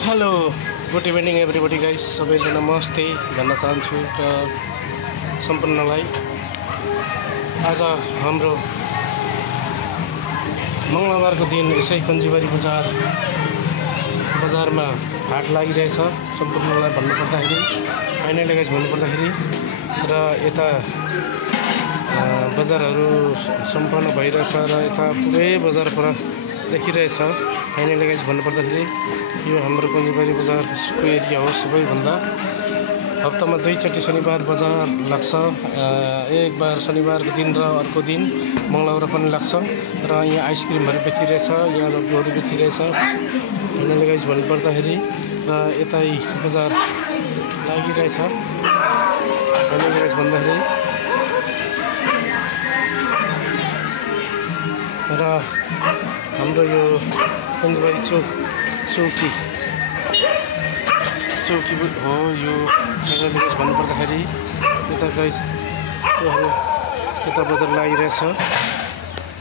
Hello good evening everybody guys, सबैलाई नमस्ते भन्न चाहन्छु र सम्पूर्णलाई। आज हाम्रो मङ्गलबारको दिन यसै कञ्जीबारी बजारमा हाट लागिरहेछ। सम्पूर्णलाई भन्नुपर्दाखेरि फाइनली गाइस भन्नुपर्दाखेरि र यता बजारहरू सम्पन्न भइरहेछ र यता पुरै बजार पर देखिरहेछ। फाइनली गाइस भन्नुपर्दाखेरि यो हाम्रो कञ्जीबारी बजारको एरिया हो। सबैभन्दा हप्तामा 2 चोटि शनिबार बजार लाग्छ। एक बार शनिबारको दिन र अर्को दिन मङ्गलबार पनि लाग्छ र यहाँ आइसक्रिमहरू बेचिरहेछ, यहाँ लड्डुहरू बेचिरहेछ। फाइनली गाइस भन्नुपर्दाखेरि र यतै बजार लागिरहेछ। फाइनली गाइस भन्दाखेरि र हाम्रो यो कञ्जीबारी चौकी हो यो। फाइनली गाइस भन्नुपर्दाखेरि यता गाइस यता बजार लागिरहेछ।